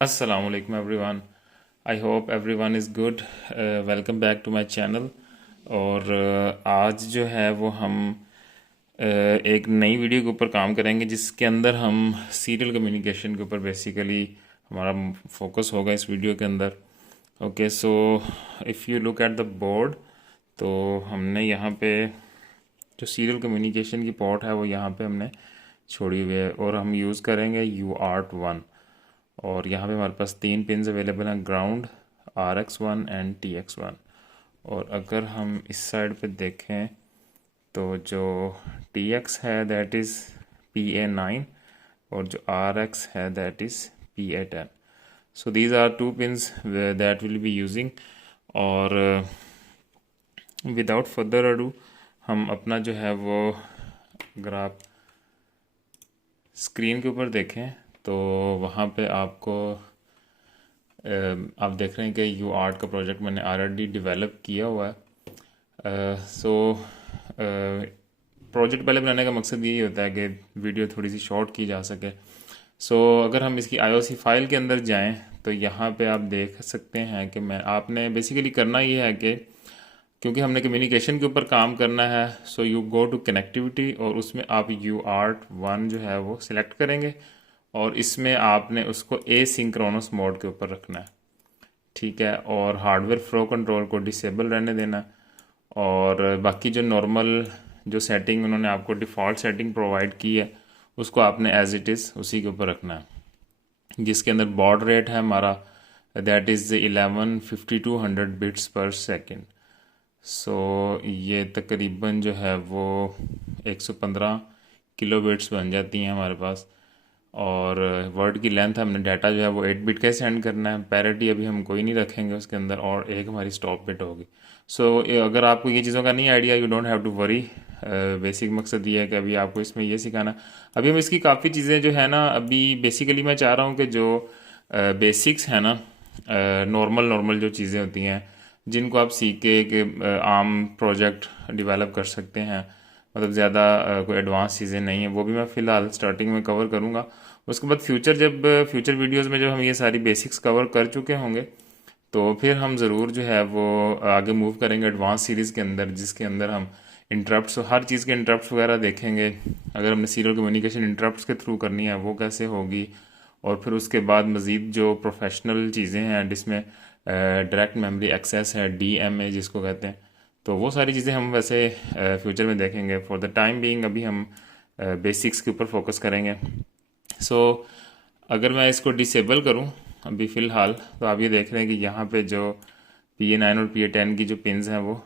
Assalamualaikum everyone. I hope everyone is good. Welcome back to my channel. और आज जो है वो हम एक नई वीडियो के ऊपर काम करेंगे जिसके अंदर हम सीरियल कम्युनिकेशन के ऊपर बेसिकली हमारा फोकस होगा इस वीडियो के अंदर। Okay, so if you look at the board, तो हमने यहाँ पे जो सीरियल कम्युनिकेशन की पोर्ट है वो यहाँ पे हमने छोड़ी हुई है और हम यूज़ करेंगे UART1। और यहाँ पे हमारे पास तीन पिन्स अवेलेबल हैं, ग्राउंड, RX1 एंड TX1। और अगर हम इस साइड पे देखें तो जो TX है दैट इज़ PA9 और जो RX है that is PA10। So these are two pins that will be using. और विदाउट फर्दर अडू हम अपना जो है वो, अगर आप स्क्रीन के ऊपर देखें तो वहाँ पे आपको आप देख रहे हैं कि यू आर्ट का प्रोजेक्ट मैंने ऑलरेडी डेवलप किया हुआ है। सो प्रोजेक्ट पहले बनाने का मकसद यही होता है कि वीडियो थोड़ी सी शॉर्ट की जा सके। सो अगर हम इसकी IOC फाइल के अंदर जाएं तो यहाँ पे आप देख सकते हैं कि मैं आपने बेसिकली करना ये है कि क्योंकि हमने कम्युनिकेशन के ऊपर काम करना है, so you go to connectivity और उसमें आप UART1 जो है वो सिलेक्ट करेंगे और इसमें आपने उसको एसिंक्रोनस मोड के ऊपर रखना है, ठीक है। और हार्डवेयर फ्लो कंट्रोल को डिसेबल रहने देना है। और बाकी जो नॉर्मल जो सेटिंग उन्होंने आपको डिफ़ॉल्ट सेटिंग प्रोवाइड की है उसको आपने एज इट इज़ उसी के ऊपर रखना है, जिसके अंदर बॉड रेट है हमारा दैट इज़ 115200 बिट्स पर सेकेंड। सो ये तकरीबन जो है वो 115 किलो बिट्स बन जाती हैं हमारे पास। और वर्ड की लेंथ हमने डाटा जो है वो 8 बिट का सेंड करना है। पैरिटी अभी हम कोई नहीं रखेंगे उसके अंदर, और एक हमारी स्टॉप बिट होगी। सो अगर आपको ये चीज़ों का नहीं idea, you don't have to worry. Basic मकसद ये है कि अभी आपको इसमें ये सिखाना। अभी हम इसकी काफ़ी चीज़ें जो है ना, अभी बेसिकली मैं चाह रहा हूँ कि जो बेसिक्स है ना, नॉर्मल नॉर्मल जो चीज़ें होती हैं जिनको आप सीख के एक आम प्रोजेक्ट डेवलप कर सकते हैं, मतलब ज़्यादा कोई एडवांस चीज़ें नहीं हैं, वो भी मैं फ़िलहाल स्टार्टिंग में कवर करूँगा। उसके बाद फ्यूचर वीडियोस में जब हम ये सारी बेसिक्स कवर कर चुके होंगे तो फिर हम ज़रूर जो है वो आगे मूव करेंगे एडवांस सीरीज़ के अंदर, जिसके अंदर हम इंटरप्ट्स, हर चीज़ के इंटरप्ट्स वगैरह देखेंगे। अगर हमने सीरियल कम्युनिकेशन इंटरप्ट्स के थ्रू करनी है वो कैसे होगी। और फिर उसके बाद मज़ीद जो प्रोफेशनल चीज़ें हैं जिसमें डायरेक्ट मेमोरी एक्सेस है, DMA जिसको कहते हैं, तो वो सारी चीज़ें हम वैसे फ्यूचर में देखेंगे। फॉर द टाइम बीइंग अभी हम बेसिक्स के ऊपर फोकस करेंगे। सो अगर मैं इसको डिसेबल करूं अभी फ़िलहाल, तो आप ये देख रहे हैं कि यहाँ पे जो PA9 और PA10 की जो पिन्स हैं वो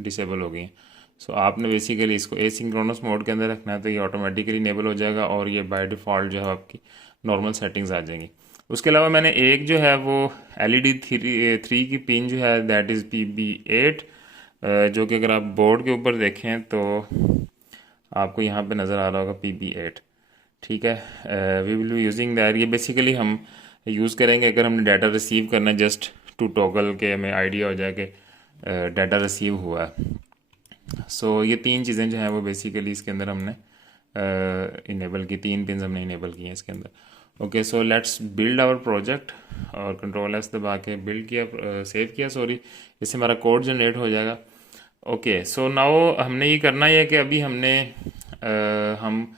डिसेबल हो गई हैं। सो आपने बेसिकली इसको एसिंक्रोनस मोड के अंदर रखना है तो ये ऑटोमेटिकली इनेबल हो जाएगा और ये बाय डिफ़ॉल्ट जो है आपकी नॉर्मल सेटिंग्स आ जाएंगी। उसके अलावा मैंने एक जो है वो LED3 की पिन जो है दैट इज़ PB8, जो कि अगर आप बोर्ड के ऊपर देखें तो आपको यहाँ पे नज़र आ रहा होगा PB8, ठीक है। We will be using that. ये बेसिकली हम यूज़ करेंगे अगर हमने डाटा रिसीव करना है, जस्ट टू टॉगल के हमें आइडिया हो जाए कि डाटा रिसीव हुआ है। सो ये तीन चीज़ें जो हैं वो बेसिकली इसके अंदर हमने इनेबल की, तीन पिन हमने इनेबल की हैं इसके अंदर। Okay, so let's build our project. और कंट्रोल S दबा के बिल्ड किया, सेव किया सॉरी, इससे हमारा कोड जनरेट हो जाएगा। ओके, सो नाउ हमने ये करना है कि अभी हमने हम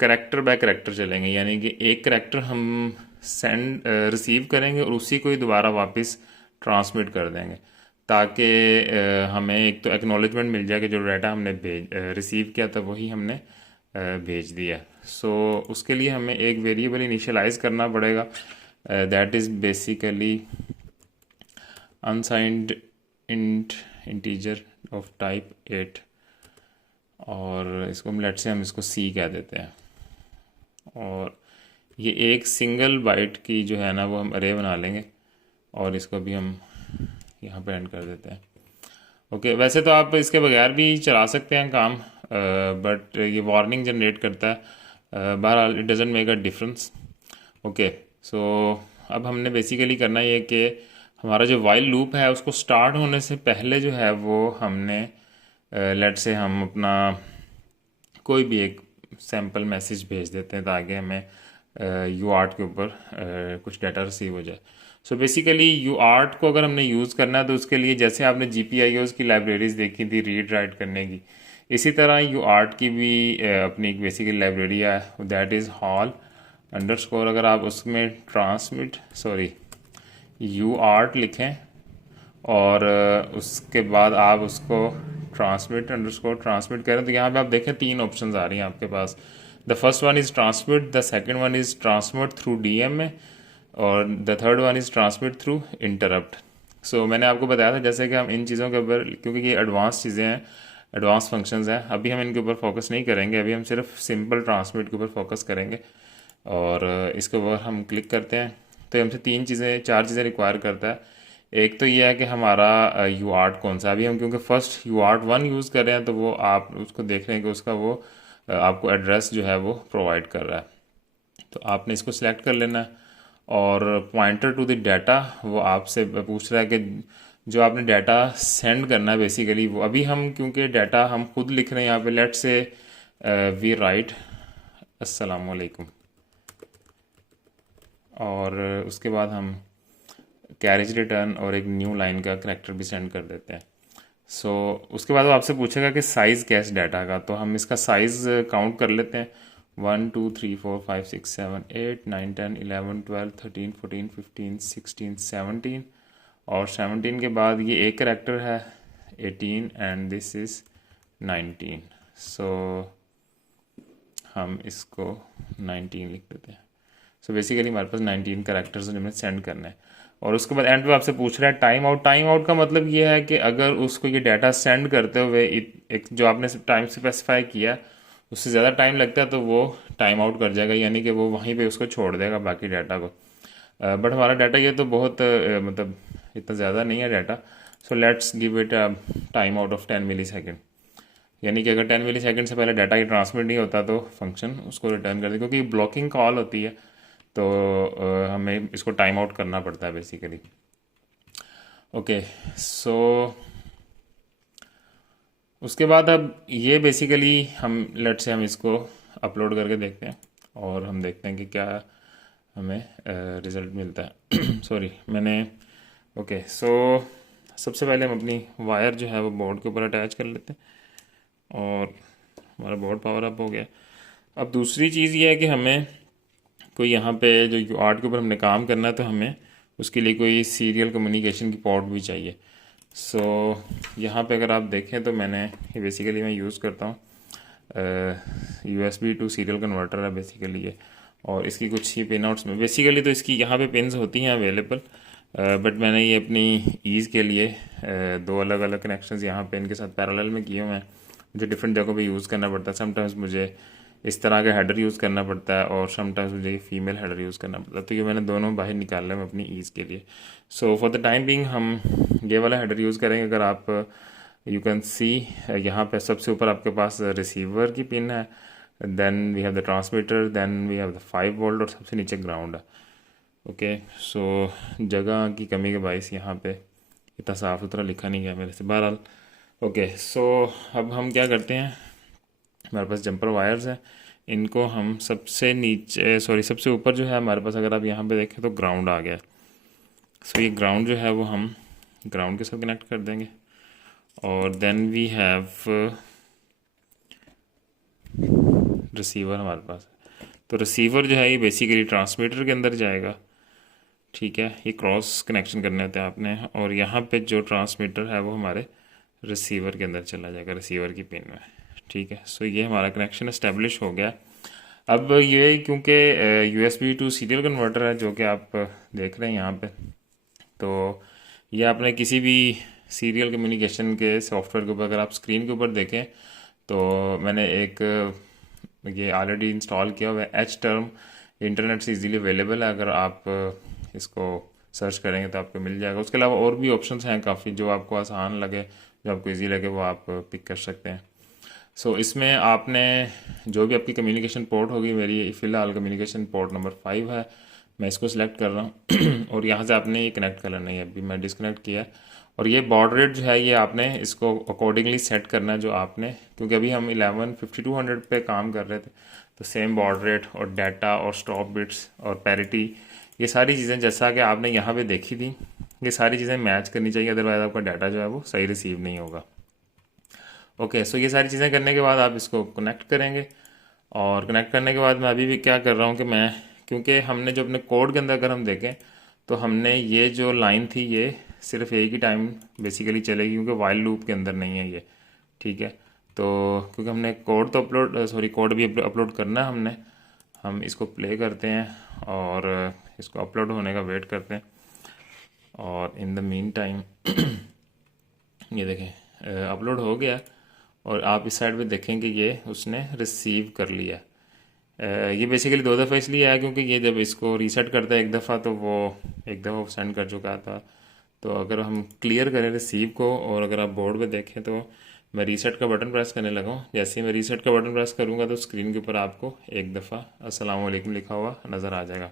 करेक्टर बाय करेक्टर चलेंगे, यानी कि एक करेक्टर हम सेंड रिसीव करेंगे और उसी को ही दोबारा वापस ट्रांसमिट कर देंगे, ताकि हमें एक तो एक्नॉलेजमेंट मिल जाए कि जो डाटा हमने रिसीव किया था वही हमने भेज दिया। सो उसके लिए हमें एक वेरिएबल इनिशियलाइज करना पड़ेगा, that is basically unsigned int integer of type 8। और इसको हम लेट से हम इसको C कह देते हैं। और ये एक सिंगल बाइट की जो है ना वो हम अरे बना लेंगे और इसको भी हम यहाँ पे एंड कर देते हैं। ओके, वैसे तो आप इसके बगैर भी चला सकते हैं काम, बट ये वार्निंग जनरेट करता है। बहरहाल it doesn't make a difference. Okay, so अब हमने बेसिकली करना ये कि हमारा जो वाइल लूप है उसको स्टार्ट होने से पहले जो है वो हमने लेट से हम अपना कोई भी एक सैम्पल मैसेज भेज देते हैं ताकि हमें यू आर्ट के ऊपर कुछ डाटा रिसीव हो जाए। सो बेसिकली यू आर्ट को अगर हमने यूज़ करना है तो उसके लिए जैसे आपने GPIOs की लाइब्रेरीज देखी थी रीड राइट करने की, इसी तरह यू आर्ट की भी अपनी एक बेसिकली लाइब्रेरी है, दैट इज़ हॉल अंडरस्कोर। अगर आप उसमें ट्रांसमिट सॉरी यू आर्ट लिखें और उसके बाद आप उसको ट्रांसमिट अंडरस्कोर ट्रांसमिट करें तो यहाँ पे आप देखें 3 ऑप्शंस आ रही हैं आपके पास। The first one is transmit, the second one is transmit through DMA और the third one is transmit through interrupt. So मैंने आपको बताया था जैसे कि हम इन चीज़ों के ऊपर, क्योंकि ये एडवांस चीज़ें हैं, एडवांस फंक्शंस हैं, अभी हम इनके ऊपर फोकस नहीं करेंगे, अभी हम सिर्फ सिंपल ट्रांसमिट के ऊपर फोकस करेंगे। और इसके ऊपर हम क्लिक करते हैं तो हमसे 4 चीज़ें रिक्वायर करता है। एक तो ये है कि हमारा यू आर्ट कौन सा, अभी हम क्योंकि फर्स्ट यू आर्ट 1 यूज़ कर रहे हैं तो वो आप उसको देख रहे हैं कि उसका वो आपको एड्रेस जो है वो प्रोवाइड कर रहा है। तो आपने इसको सिलेक्ट कर लेना है और पॉइंटर टू द डाटा वो आपसे पूछ रहा है कि जो आपने डाटा सेंड करना है बेसिकली वो, अभी हम क्योंकि डाटा हम खुद लिख रहे हैं यहाँ पे, लेट से वी राइट अस्सलाम वालेकुम और उसके बाद हम कैरेज रिटर्न और एक न्यू लाइन का करेक्टर भी सेंड कर देते हैं। सो उसके बाद वो आपसे पूछेगा कि साइज़ क्या है इस डाटा का, तो हम इसका साइज़ काउंट कर लेते हैं 1 2 3 4 5 6 7 8 9 10 11 12 13 14 15 16 17 और 17 के बाद ये एक करेक्टर है 18 एंड दिस इज़ 19। सो हम इसको 19 लिख देते हैं। सो बेसिकली हमारे पास 19 करेक्टर्स हैं जो हमें सेंड करना है। और उसके बाद एंड पे आपसे पूछ रहा है टाइम आउट। टाइम आउट का मतलब ये है कि अगर उसको ये डाटा सेंड करते हुए एक जो आपने टाइम स्पेसिफाई किया उससे ज़्यादा टाइम लगता है तो वो टाइम आउट कर जाएगा, यानी कि वो वहीं पे उसको छोड़ देगा बाकी डाटा को। बट हमारा डाटा ये तो बहुत मतलब इतना ज़्यादा नहीं है data. So let's give it a time out of 10 millisecond, यानी कि अगर 10 मिली सेकेंड से पहले डाटा ही ट्रांसमिट नहीं होता तो फंक्शन उसको रिटर्न कर दे, क्योंकि ब्लॉकिंग कॉल होती है तो हमें इसको टाइम आउट करना पड़ता है बेसिकली। ओके सो उसके बाद अब ये बेसिकली हम लेट से हम इसको अपलोड करके देखते हैं और हम देखते हैं कि क्या हमें रिज़ल्ट मिलता है। सॉरी मैंने ओके सो सबसे पहले हम अपनी वायर जो है वो बोर्ड के ऊपर अटैच कर लेते हैं और हमारा बोर्ड पावर अप हो गया। अब दूसरी चीज़ ये है कि हमें कोई यहाँ पे जो यू आर्ट के ऊपर हमने काम करना है तो हमें उसके लिए कोई सीरियल कम्युनिकेशन की पोर्ट भी चाहिए। सो यहाँ पे अगर आप देखें तो मैंने ये बेसिकली मैं यूज़ करता हूँ USB टू सीरियल कन्वर्टर है बेसिकली ये, और इसकी कुछ ही पिन आउट्स में बेसिकली तो इसकी यहाँ पे पिन्स होती हैं अवेलेबल, बट मैंने ये अपनी ईज़ के लिए 2 अलग अलग कनेक्शंस यहाँ पे इनके साथ पैरेलल में किए हुए हैं। मुझे डिफरेंट जगहों पे यूज़ करना पड़ता है, समटाइम्स मुझे इस तरह का हेडर यूज़ करना पड़ता है और समटाइम्स मुझे फीमेल हेडर यूज़ करना पड़ता है, तो ये मैंने दोनों बाहर निकाले हैं अपनी ईज़ के लिए। So for the time being हम ये वाला हेडर यूज़ करेंगे। अगर आप यू कैन सी यहाँ पे सबसे ऊपर आपके पास रिसीवर की पिन है, then we have the transmitter, then we have the 5 volt और सबसे नीचे ग्राउंड है। ओके सो जगह की कमी के बायस यहाँ पे इतना साफ़ सुथरा लिखा नहीं गया मेरे से, बहरहाल। ओके सो अब हम क्या करते हैं, हमारे पास जंपर वायर्स हैं, इनको हम सबसे नीचे सबसे ऊपर जो है हमारे पास, अगर आप यहाँ पे देखें तो ग्राउंड आ गया। सो ये ग्राउंड जो है वो हम ग्राउंड के साथ कनेक्ट कर देंगे और देन वी हैव रिसीवर हमारे पास। तो रिसीवर जो है ये बेसिकली ट्रांसमीटर के अंदर जाएगा, ठीक है, ये क्रॉस कनेक्शन करने होते हैं आपने, और यहाँ पे जो ट्रांसमीटर है वो हमारे रिसीवर के अंदर चला जाएगा, रिसीवर की पिन में, ठीक है। सो ये हमारा कनेक्शन इस्टेब्लिश हो गया। अब ये क्योंकि USB टू सीरियल कन्वर्टर है जो कि आप देख रहे हैं यहाँ पे, तो ये आपने किसी भी सीरियल कम्युनिकेशन के सॉफ्टवेयर के ऊपर अगर आप स्क्रीन के ऊपर देखें तो मैंने एक ये ऑलरेडी इंस्टॉल किया हुआ है, एच टर्म, इंटरनेट से इजीली अवेलेबल है, अगर आप इसको सर्च करेंगे तो आपको मिल जाएगा। उसके अलावा और भी ऑप्शंस हैं काफ़ी, जो आपको आसान लगे, जो आपको इजी लगे वो आप पिक कर सकते हैं। सो इसमें आपने जो भी आपकी कम्युनिकेशन पोर्ट होगी, मेरी फ़िलहाल कम्युनिकेशन पोर्ट नंबर 5 है, मैं इसको सिलेक्ट कर रहा हूँ और यहाँ से आपने ये कनेक्ट कर लेना है। अभी मैं डिसकनेक्ट किया है और ये बॉड रेट जो है ये आपने इसको अकॉर्डिंगली सेट करना है जो आपने, क्योंकि अभी हम 11 5200 पे काम कर रहे थे तो सेम बॉड रेट और डाटा और स्टॉप बिट्स और पैरिटी, ये सारी चीज़ें जैसा कि आपने यहाँ पे देखी थी, ये सारी चीज़ें मैच करनी चाहिए, अदरवाइज आपका डाटा जो है वो सही रिसीव नहीं होगा। ओके, सो ये सारी चीज़ें करने के बाद आप इसको कनेक्ट करेंगे, और कनेक्ट करने के बाद मैं अभी भी क्या कर रहा हूँ कि मैं, क्योंकि हमने जो अपने कोड के अंदर अगर हम देखें तो हमने ये जो लाइन थी ये सिर्फ एक ही टाइम बेसिकली चलेगी, क्योंकि वाइल लूप के अंदर नहीं है ये, ठीक है। तो क्योंकि हमने कोड तो कोड भी अपलोड करना है हमने, हम इसको प्ले करते हैं और इसको अपलोड होने का वेट करते हैं। और इन द मीन टाइम ये देखें अपलोड हो गया, और आप इस साइड पे देखें कि ये उसने रिसीव कर लिया। ये बेसिकली 2 दफ़ा इसलिए आया क्योंकि ये जब इसको रीसेट करता है एक दफ़ा, तो वो एक दफ़ा सेंड कर चुका था। तो अगर हम क्लियर करें रिसीव को, और अगर आप बोर्ड पे देखें तो मैं रीसेट का बटन प्रेस करने लगा हूँ। जैसे ही मैं रीसेट का बटन प्रेस करूँगा तो स्क्रीन के ऊपर आपको एक दफ़ा अस्सलाम वालेकुम लिखा हुआ नज़र आ जाएगा।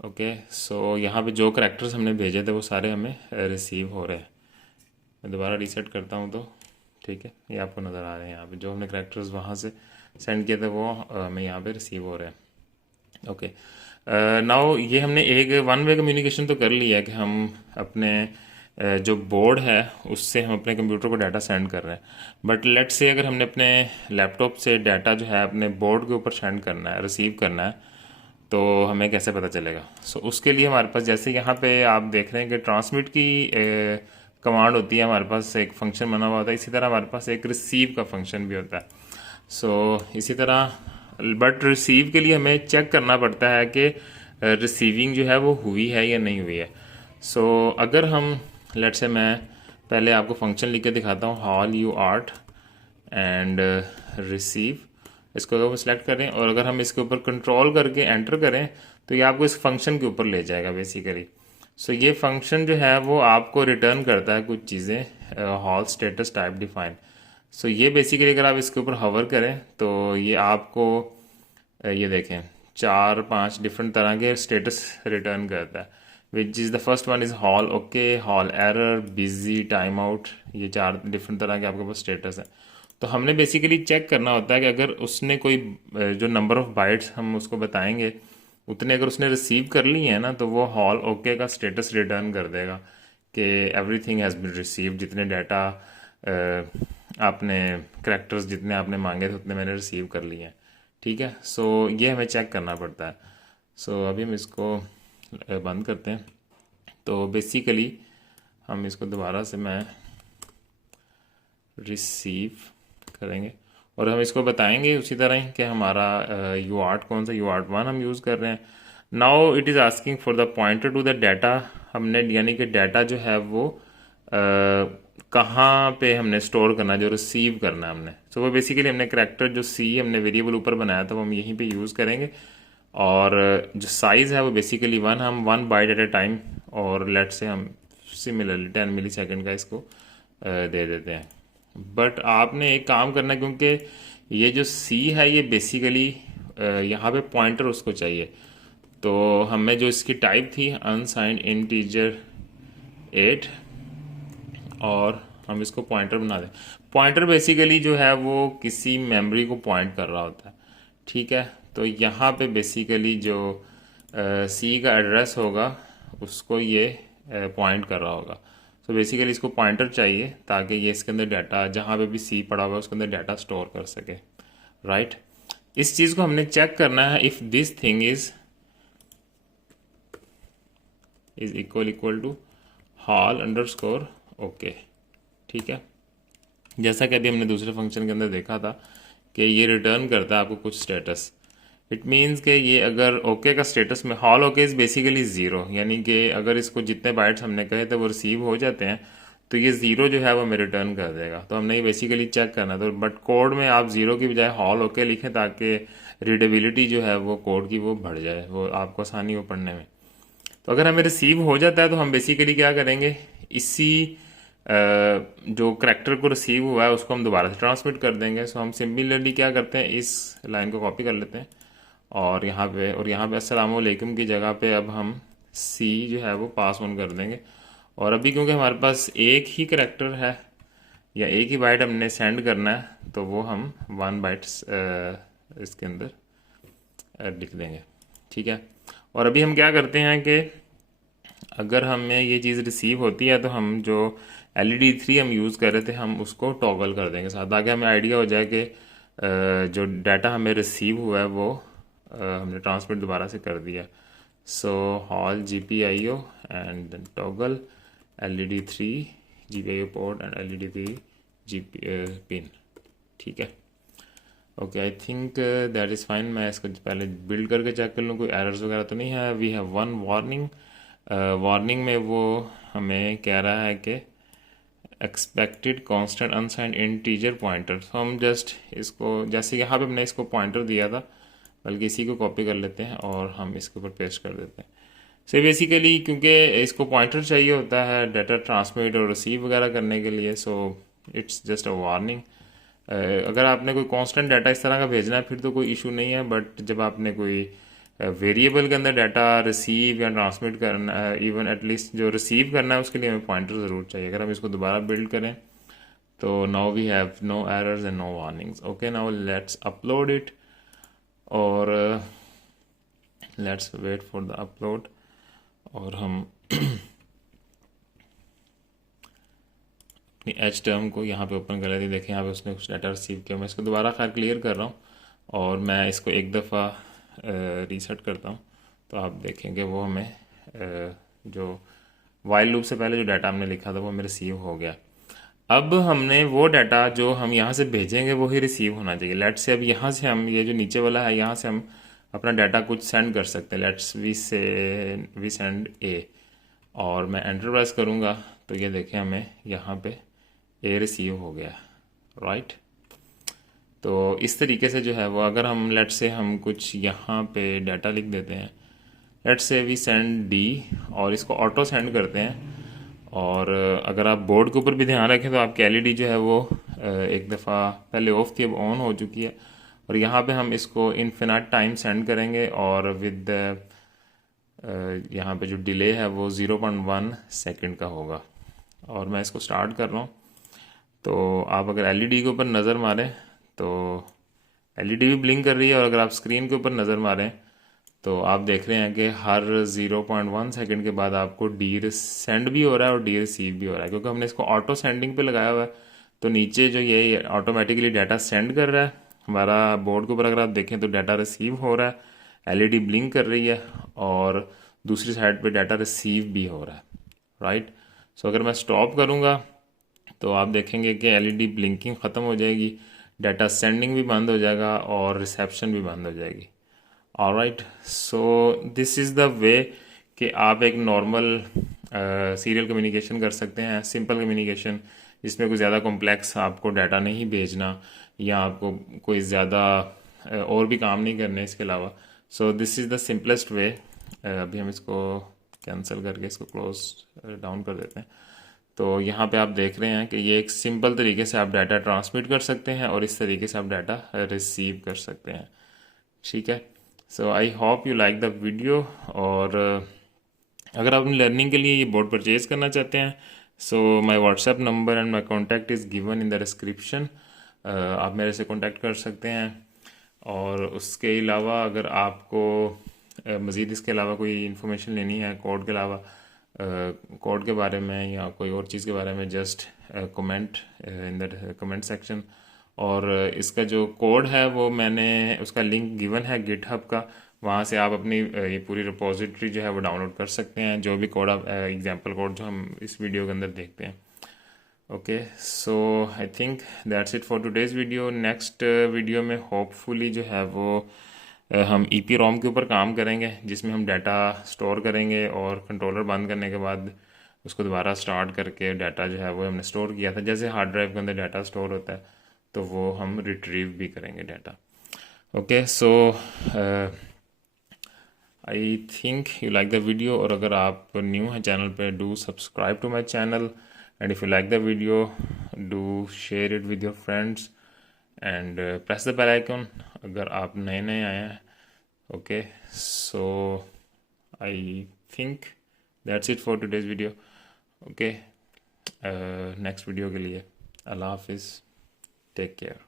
ओके, सो यहाँ पे जो करैक्टर्स हमने भेजे थे वो सारे हमें रिसीव हो रहे हैं। मैं दोबारा रीसेट करता हूँ तो ठीक है, ये आपको नज़र आ रहे हैं यहाँ पे जो हमने करैक्टर्स वहाँ से सेंड किए थे वो हमें यहाँ पे रिसीव हो रहे हैं। ओके, नाउ ये हमने एक वन वे कम्युनिकेशन तो कर लिया है कि हम अपने जो बोर्ड है उससे हम अपने कंप्यूटर को डाटा सेंड कर रहे हैं, बट लेट्स से अगर हमने अपने लैपटॉप से डाटा जो है अपने बोर्ड के ऊपर सेंड करना है, रिसीव करना है, तो हमें कैसे पता चलेगा। सो उसके लिए हमारे पास, जैसे यहाँ पे आप देख रहे हैं कि ट्रांसमिट की कमांड होती है, हमारे पास एक फंक्शन बना हुआ होता है, इसी तरह हमारे पास एक रिसीव का फंक्शन भी होता है। सो इसी तरह, बट रिसीव के लिए हमें चेक करना पड़ता है कि रिसीविंग जो है वो हुई है या नहीं हुई है। सो अगर हम, लेट्स से मैं पहले आपको फंक्शन लिख के दिखाता हूँ, hall you art and receive, इसको अगर हम सेलेक्ट करें और अगर हम इसके ऊपर कंट्रोल करके एंटर करें तो ये आपको इस फंक्शन के ऊपर ले जाएगा बेसिकली। सो ये फंक्शन जो है वो आपको रिटर्न करता है कुछ चीज़ें, हॉल स्टेटस टाइप डिफाइन। सो ये बेसिकली अगर आप इसके ऊपर हवर करें तो ये आपको ये देखें 4-5 डिफरेंट तरह के स्टेटस रिटर्न करता है, which is the first one is hall okay, hall error, busy, time out. ये 4 डिफरेंट तरह के आपके पास स्टेटस है। तो हमने बेसिकली चेक करना होता है कि अगर उसने कोई जो नंबर ऑफ बाइट्स हम उसको बताएंगे उतने अगर उसने रिसीव कर ली है ना, तो वो हॉल ओके का स्टेटस रिटर्न कर देगा कि एवरीथिंग हैज़ बीन रिसीव, जितने डाटा आपने करैक्टर्स जितने आपने मांगे थे उतने मैंने रिसीव कर लिए हैं, ठीक है। सो ये हमें चेक करना पड़ता है। सो अभी हम इसको बंद करते हैं। तो बेसिकली हम इसको दोबारा से मैं रिसीव करेंगे और हम इसको बताएंगे उसी तरह ही कि हमारा यू आर्ट कौन सा, यू आर्ट 1 हम यूज़ कर रहे हैं। Now it is asking for the pointer to the data, हमने यानी कि डाटा जो है वो कहाँ पे हमने स्टोर करना है, जो रिसीव करना है हमने। सो वो बेसिकली हमने करैक्टर जो सी हमने वेरिएबल ऊपर बनाया था वो हम यहीं पे यूज़ करेंगे, और जो साइज़ है वो बेसिकली 1, हम 1 बाइट एट ए टाइम, और लेट से हम सिमिलरली 10 मिली सेकेंड का इसको दे देते हैं। बट आपने एक काम करना है, क्योंकि ये जो सी है ये बेसिकली यहाँ पे पॉइंटर उसको चाहिए। तो हमें जो इसकी टाइप थी अनसाइंड इंटीजर 8, और हम इसको पॉइंटर बना दें। पॉइंटर बेसिकली जो है वो किसी मेमोरी को पॉइंट कर रहा होता है, ठीक है। तो यहाँ पे बेसिकली जो सी का एड्रेस होगा उसको ये पॉइंट कर रहा होगा। तो बेसिकली इसको पॉइंटर चाहिए ताकि ये इसके अंदर डाटा, जहाँ पे भी सी पड़ा हुआ है उसके अंदर डाटा स्टोर कर सके, राइट। इस चीज़ को हमने चेक करना है, if this thing is equal to hall underscore okay, ठीक है। जैसा कि अभी हमने दूसरे फंक्शन के अंदर देखा था कि ये रिटर्न करता है आपको कुछ स्टेटस। इट मीन्स कि ये अगर ओके का स्टेटस में, hall okay is basically zero, यानी कि अगर इसको जितने बाइट्स हमने कहे थे वो रिसीव हो जाते हैं तो ये ज़ीरो जो है वो हमें रिटर्न कर देगा। तो हमने ये बेसिकली चेक करना। तो बट कोड में आप ज़ीरो की बजाय हॉल ओके लिखें ताकि रीडेबिलिटी जो है वो कोड की वो बढ़ जाए, वो आपको आसानी हो पढ़ने में। तो अगर हमें रिसीव हो जाता है तो हम बेसिकली क्या करेंगे, इसी जो करैक्टर को रिसीव हुआ है उसको हम दोबारा से ट्रांसमिट कर देंगे। सो हम सिमिलरली क्या करते हैं, इस लाइन को कॉपी कर लेते हैं और यहाँ पे अस्सलाम वालेकुम की जगह पे अब हम सी जो है वो पास ऑन कर देंगे। और अभी क्योंकि हमारे पास एक ही करैक्टर है या एक ही बाइट हमने सेंड करना है तो वो हम 1 बाइट इसके अंदर लिख देंगे, ठीक है। और अभी हम क्या करते हैं कि अगर हमें ये चीज़ रिसीव होती है तो हम जो LED3 हम यूज़ कर रहे थे हम उसको टॉगल कर देंगे साथ, ताकि हमें आइडिया हो जाए कि जो डाटा हमें रिसीव हुआ है वो हमने ट्रांसमिट दोबारा से कर दिया। So HAL GPIO and then toggle LED3 GPIO port and LED3 pin, ठीक है। Okay, I think that is fine. मैं इसको पहले बिल्ड करके चेक कर लूँ कोई एरर्स वगैरह तो नहीं है। We have one warning, warning में वो हमें कह रहा है कि expected constant unsigned integer pointer. तो हम जस्ट इसको जैसे यहाँ पे हमने इसको पॉइंटर दिया था, बल्कि इसी को कॉपी कर लेते हैं और हम इसके ऊपर पेस्ट कर देते हैं। सो बेसिकली क्योंकि इसको पॉइंटर चाहिए होता है डाटा ट्रांसमिट और रिसीव वगैरह करने के लिए, so it's just a warning. अगर आपने कोई कांस्टेंट डाटा इस तरह का भेजना है फिर तो कोई इशू नहीं है, बट जब आपने कोई वेरिएबल के अंदर डाटा रिसीव या ट्रांसमिट करना है, इवन एटलीस्ट जो रिसीव करना है उसके लिए हमें पॉइंटर ज़रूर चाहिए। अगर हम इसको दोबारा बिल्ड करें तो now we have no errors and no warnings. Okay, now let's upload it और let's wait for the upload. और हम अपनी एच टर्म को यहाँ पे ओपन कर लेते हैं। देखें यहाँ पे उसने कुछ डाटा रिसीव किया। मैं इसको दोबारा खैर क्लियर कर रहा हूँ और मैं इसको एक दफ़ा रीसेट करता हूँ, तो आप देखेंगे वो हमें जो वाइल लूप से पहले जो डाटा हमने लिखा था वो हमें रिसीव हो गया। अब हमने वो डाटा जो हम यहाँ से भेजेंगे वो ही रिसीव होना चाहिए। लेट्स से अब यहाँ से हम ये जो नीचे वाला है यहाँ से हम अपना डाटा कुछ सेंड कर सकते हैं। लेट्स वी सेंड ए और मैं एंटर प्रेस करूँगा तो ये देखें हमें यहाँ पे ए रिसीव हो गया, राइट। तो इस तरीके से जो है वो अगर हम लेट्स से हम कुछ यहाँ पे डाटा लिख देते हैं, let's say we send D और इसको ऑटो सेंड करते हैं। और अगर आप बोर्ड के ऊपर भी ध्यान रखें तो आपकी LED जो है वो एक दफ़ा पहले ऑफ थी अब ऑन हो चुकी है। और यहाँ पे हम इसको इन्फिनाइट टाइम सेंड करेंगे और विद यहाँ पे जो डिले है वो 0.1 सेकंड का होगा। और मैं इसको स्टार्ट कर रहा हूँ। तो आप अगर LED के ऊपर नज़र मारें तो LED भी ब्लिंक कर रही है, और अगर आप स्क्रीन के ऊपर नज़र मारें तो आप देख रहे हैं कि हर 0.1 सेकंड के बाद आपको डी सेंड भी हो रहा है और डी रिसीव भी हो रहा है, क्योंकि हमने इसको ऑटो सेंडिंग पे लगाया हुआ है। तो नीचे जो ये ऑटोमेटिकली डाटा सेंड कर रहा है हमारा बोर्ड के ऊपर, अगर आप देखें तो डाटा रिसीव हो रहा है, LED ब्लिंक कर रही है और दूसरी साइड पे डाटा रिसीव भी हो रहा है, राइट। सो अगर मैं स्टॉप करूँगा तो आप देखेंगे कि LED ब्लिंकिंग ख़त्म हो जाएगी, डाटा सेंडिंग भी बंद हो जाएगा और रिसेप्शन भी बंद हो जाएगी। Alright, so this is the way कि आप एक नॉर्मल सीरियल कम्युनिकेशन कर सकते हैं, सिंपल कम्युनिकेशन, जिसमें कोई ज़्यादा कॉम्प्लेक्स आपको डाटा नहीं भेजना या आपको कोई ज़्यादा और भी काम नहीं करने इसके अलावा। So this is the simplest way. अभी हम इसको कैंसिल करके इसको क्लोज डाउन कर देते हैं। तो यहाँ पे आप देख रहे हैं कि ये एक सिंपल तरीके से आप डाटा ट्रांसमिट कर सकते हैं और इस तरीके से आप डाटा रिसीव कर सकते हैं, ठीक है। So I hope you like the video. और अगर आप अपनी लर्निंग के लिए ये बोर्ड परचेज़ करना चाहते हैं, so my WhatsApp number and my contact is given in the description. आप मेरे से कॉन्टैक्ट कर सकते हैं। और उसके अलावा अगर आपको मज़ीद इसके अलावा कोई इन्फॉर्मेशन लेनी है कोड के अलावा, कोड के बारे में या कोई और चीज़ के बारे में, just comment in the comment section. और इसका जो कोड है वो मैंने उसका लिंक गिवन है गिटहब का, वहाँ से आप अपनी ये पूरी रिपोजिटरी जो है वो डाउनलोड कर सकते हैं, जो भी कोड आप एग्जांपल कोड जो हम इस वीडियो के अंदर देखते हैं। Okay, so I think that's it for today's video. Next video में होपफुली जो है वो हम EPROM के ऊपर काम करेंगे, जिसमें हम डाटा स्टोर करेंगे और कंट्रोलर बंद करने के बाद उसको दोबारा स्टार्ट करके डाटा जो है वो हमने स्टोर किया था, जैसे हार्ड ड्राइव के अंदर डाटा स्टोर होता है, तो वो हम रिट्रीव भी करेंगे data. Okay, so I think you like the video. और अगर आप न्यू हैं चैनल पे, do subscribe to my channel, and if you like the video do share it with your friends and press the bell icon अगर आप नए नए आए हैं। Okay, so I think that's it for today's video. Okay, next video के लिए अल्लाह हाफिज़, take care.